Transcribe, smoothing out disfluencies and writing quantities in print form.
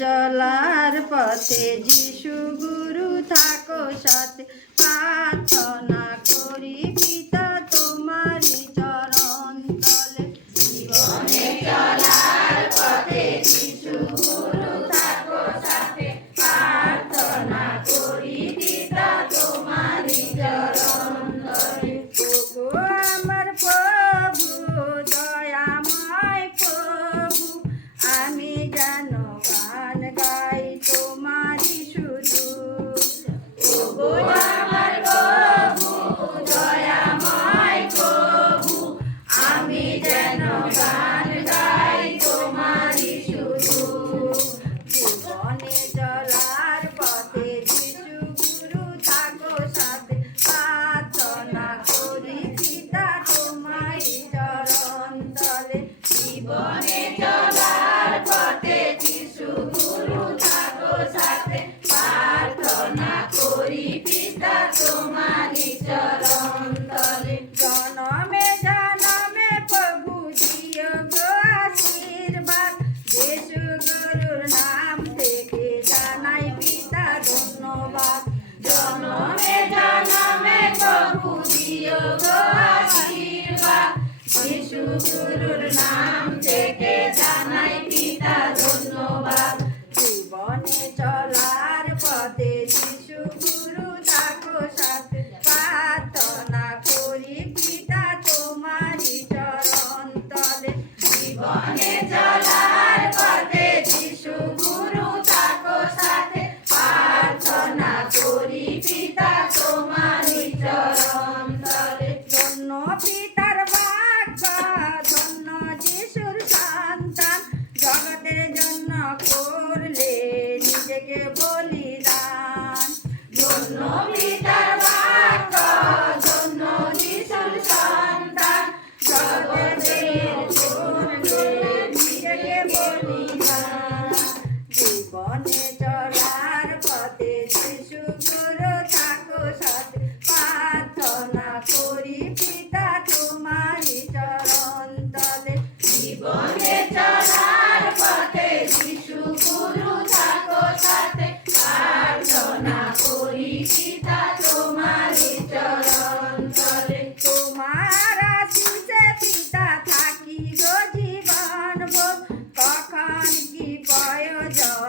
চলার পথে যিশু গুরু থাকো সাথে, প্রার্থনা করি পিতা তোমারই চরণ তলে। জীবনে চলার পথে যিশু গুরু থাকো সাথে, প্রার্থনা করি পিতা তোমারই চরণ তলে। ওগো আমার প্রভু, দয়াময় প্রভু, আমি যেন গান গাই তোমারই শুধু। ওগো আমার প্রভু, দয়াময় প্রভু, আমি যেন গান গাই তোমারই শুধু। জীবনে চলার পথে যিশু গুরু থাকো সাথে, প্রার্থনা করি পিতা তোমারই চরণ তলে। জীবনে চলার পথে যিশু গুরু থাকো সাথে, প্রার্থনা করি পিতা তোমারই চরণ তলে। জনমে জনমে প্রভু দিও গো আশীর্বাদ, যিশু গুরুর নাম থেকে জানাই পিতা ধন্যবাদ। জনমে জনমে প্রভু দিও গো আশীর্বাদ, যিশু গুরুর নাম থেকে জানাই পিতা ধন্যবাদ। জীবনে চলার পথে যিশু গুরু থাকো সাথে, প্রার্থনা করি পিতা তোমারই চরণ তলে। জীবনে চলার পথে যিশু গুরু থাকো সাথে, প্রার্থনা করি পিতা তোমারই চরণ তলে। ধন্য পিতার বাক্য, ধন্য যিশুর সন্তান, জগতের জন্য করলে নিজেকে বলিদান। ধন্য পিতার বাক্য, ধন্য যিশুর সন্তান, জগতের করলে নিজেকে বলিদান। জীবনে চলার পথে যিশু গুরু থাকো সাথে, প্রার্থনা করি পিতা তোমারই চরণ তলে। জীবনে চলার পথে যিশু গুরু থাকো সাথে, প্রার্থনা করি পিতা তোমারই চরণ তলে। তোমার আশিসে পিতা থাকি গো জীবন ভোগ, কখন কি প্রয়োজন